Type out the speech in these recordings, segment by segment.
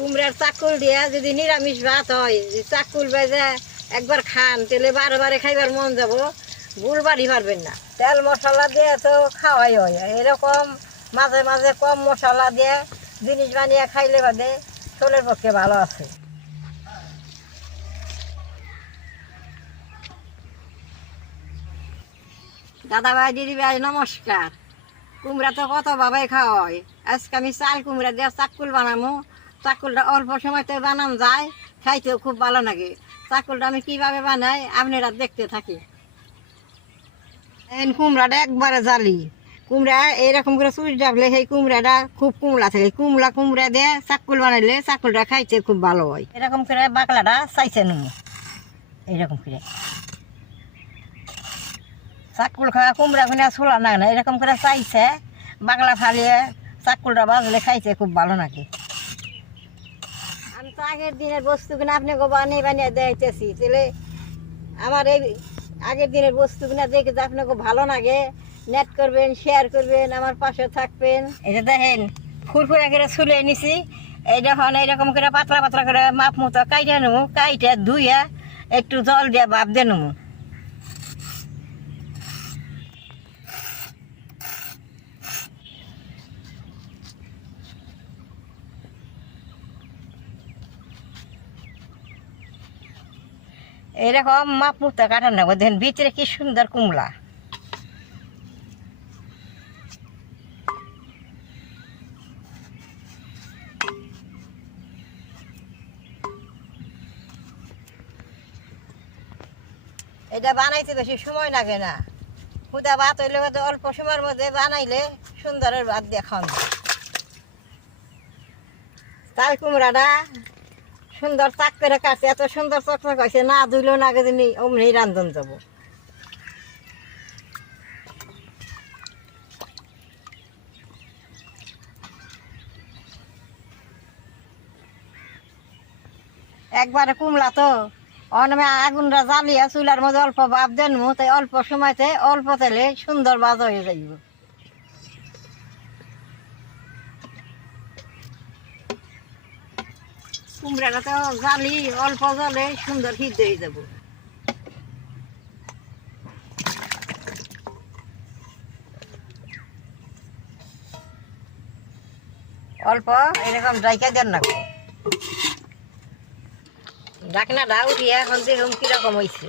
কুমড়ার চাকুল দিয়া যদি নিরামিষ ভাত হয় যে চাকুল বেজে একবার খান, তাহলে বারে বারে খাইবার মন যাব। বাড়ি পারবেন না। তেল মশলা দিয়ে তো খাওয়াই হয়। এরকম মাঝে মাঝে কম মশলা দিয়ে জিনিস বানিয়ে খাইলে বাদে শরীরের পক্ষে ভালো আছে। দাদা ভাই, দিদি ভাই, নমস্কার। কুমড়া তো কত ভাবে খাওয়া হয়? আজকে আমি চাল কুমড়া দিয়ে চাকুল বানাবো চাকুলটা অল্প সময়তে বানান যায়, খাইতেও খুব ভালো লাগে। চাকুলটা আমি কীভাবে বানাই, আপনারা দেখতে থাকি। কুমড়াটা একবারে জালি। কুমড়া এরকম করে চুষ ডাবলে, সেই কুমড়াটা খুব কুমড়া থাকে। কুমড়া কুমড়া দিয়ে চাকুল বানাইলে চাকুলটা খাইতে খুব ভালো হয়। এরকম করে বাকলাটা চাইছে নুন। এইরকম করে। চাকুল খাওয়া কুমড়া খুঁড়া ছোলা না এরকম করে চাইছে। বাকলা ফালিয়ে চাকুলটা বাজলে খাইছে খুব ভালো আমি তো আগের দিনের বস্তুগুলো গো বানিয়ে বানিয়ে দেখতেছি তাহলে আমার এই আগের দিনের বস্তুগুলো দেখে যে আপনাকে ভালো লাগে। নেট করবেন শেয়ার করবেন, আমার পাশে থাকবেন। এটা দেখেন, ফুরফুরে করে ছুলে নিছি। এই যখন এইরকম করে পাতলা পাতলা করে মাপ মতো কাইটা নেব, কাইটা ধুইয়া একটু জল দিয়ে ভাপ দিয়ে নেব। এরকম মাপ মুক্ত কাটার নেব দেখেন ভিতরে কি সুন্দর কুমড়া এটা বানাইতে বেশি সময় লাগে না খুদা ভাত হইলে অল্প সময়ের মধ্যে বানাইলে সুন্দরের ভাত দিয়ে খাওয়ান যায়। তাল কুমড়াটা সুন্দর চাক করে কাটছে এত সুন্দর চকচক হয়েছে, না ধুইলেও না দিনই অমনি রান্ধন যাব। একবারে কুমলা তো, অনেমে আগুনটা জ্বালিয়া চুলার মধ্যে অল্প ভাব দেন তাই অল্প সময়তে অল্প তেলে সুন্দর বাজ হয়ে যাইব। কুমড়াটা জালি, অল্প জলে সুন্দর সিদ্ধ হয়ে যাব অল্প, এরকম ডাইকা দেন না। ডাকনাটা উঠিয়ে এখন দেখুন কীরকম হয়েছে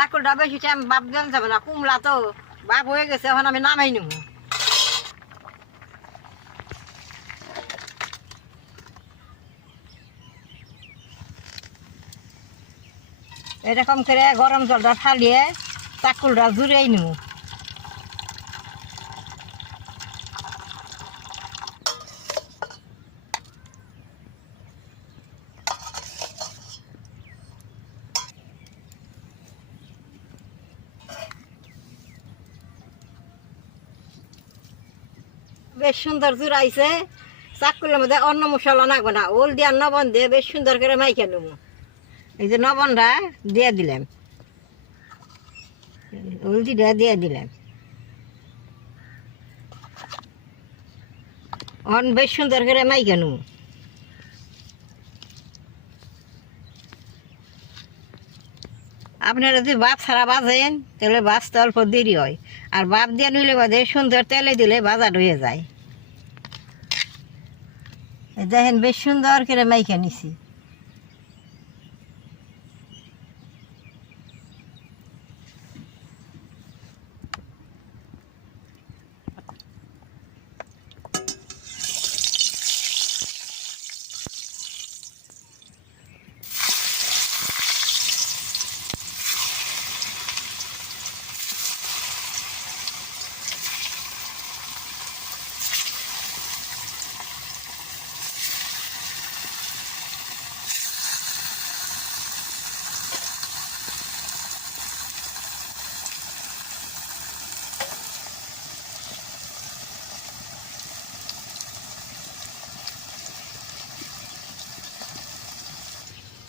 চাকুলটা বেশি টাইম বাপ দেন যাবে না, কুমলা তো বাপ হয়ে গেছে, এখন আমি নামাই নেব। এরকম করে গরম জলটা ফালিয়ে চাকুলটা জুড়েই নিব। বেশ সুন্দর জুড়াইছে চাকুলের মধ্যে অন্ন মশলা লাগবে না। ওল দিয়ে নবন দিয়ে বেশ সুন্দর করে মাইকে নেব। এই যে নবনটা দিয়ে দিলাম। হলদিটা দিয়ে দিলাম। অন বেশ সুন্দর করে মাইকে নেব। আপনারা যদি বাপ ছাড়া বাজেন তাহলে বাঁচতে অল্প দেরি হয়। আর বাপ দিয়ে নিলে বাজে সুন্দর তেলে দিলে বাজার হয়ে যায়। দেখেন, বেশ সুন্দর করে মাইকে নিছি।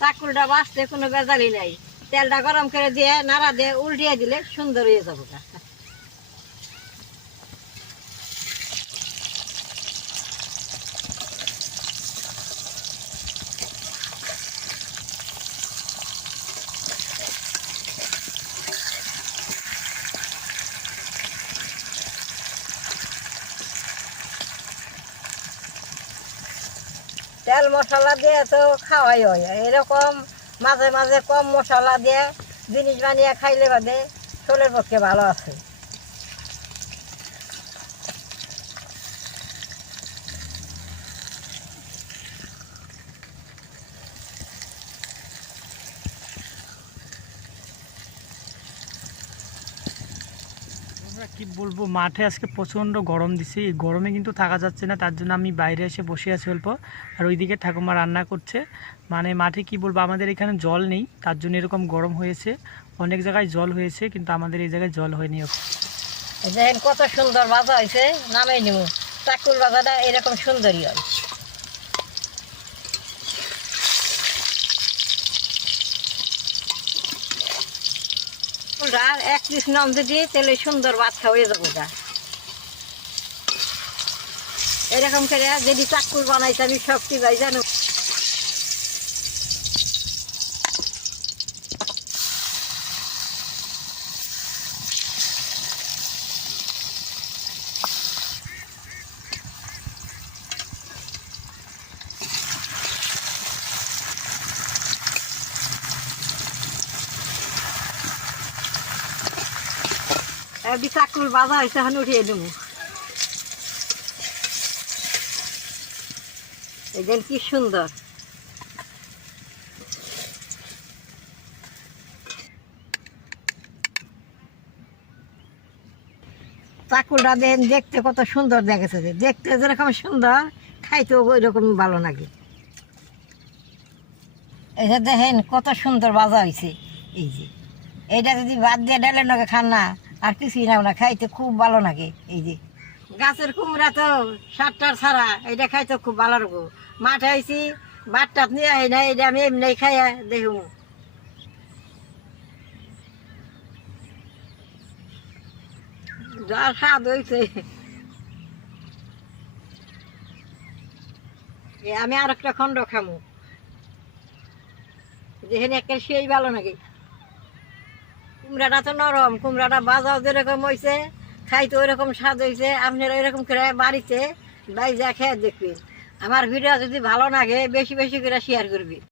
চাকুলটা বাঁচতে কোনো বেজালি নাই। তেলটা গরম করে দিয়ে নাড়া দিয়ে উল্টিয়ে দিলে সুন্দর হয়ে যাব তেল মশলা দিয়ে তো খাওয়াই হয়। এরকম মাঝে মাঝে কম মশলা দিয়ে জিনিস বানিয়ে খাইলে বাদে শরীরের পক্ষে ভালো আছে। কি বলব, মাঠে আজকে প্রচণ্ড গরম দিছে। এই গরমে কিন্তু থাকা যাচ্ছে না, তার জন্য আমি বাইরে এসে বসে আছি অল্প। আর ওইদিকে ঠাকুমা রান্না করছে। মানে মাঠে কি বলব, আমাদের এখানে জল নেই, তার জন্য এরকম গরম হয়েছে। অনেক জায়গায় জল হয়েছে, কিন্তু আমাদের এই জায়গায় জল হয়নি কত সুন্দর বাজা হয়েছে নামে নিব। চাকুর বাজাটা এরকম সুন্দরই হয়। চাকুলটা এক পিস নাম যদি তাহলে সুন্দর ভাত খাওয়াই যাব যা এরকম করে যদি চাকুর বানাইতে আমি শক্তি ভাই জানো। একদি চাকুর বাজা হয়েছে এখন উঠিয়ে দেবো এই কি সুন্দর। চাকুলটা দেন, দেখতে কত সুন্দর দেখেছে দেখতে যেরকম সুন্দর, খাইতেও ওই রকম ভালো লাগে। এই যে দেখেন কত সুন্দর বাজা হয়েছে এই যে। এইটা যদি বাদ দিয়ে ডালের নগে খান না আর কিছুই নাও না, খাইতে খুব ভালো লাগে, এই যে। গাছের কুমড়া তো সাতটার ছাড়া, এটা খাইতে খুব ভালো লাগবো মাঠে আইছি বাটটাত নিয়ে আই না এটা আমি এমনি খাইয়া দেখুন স্বাদ হয়েছে আমি আর একটা খণ্ড খামু। যেখানে একটা সেই ভালো নাকি কুমড়াটা তো নরম, কুমড়াটা বাজাও যেরকম হয়েছে খাইতে ওইরকম স্বাদ হয়েছে আপনারা ওইরকম করে বাড়িতে বাইজা খেয়ে দেখবেন। আমার ভিডিও যদি ভালো লাগে, বেশি বেশি করে শেয়ার করবি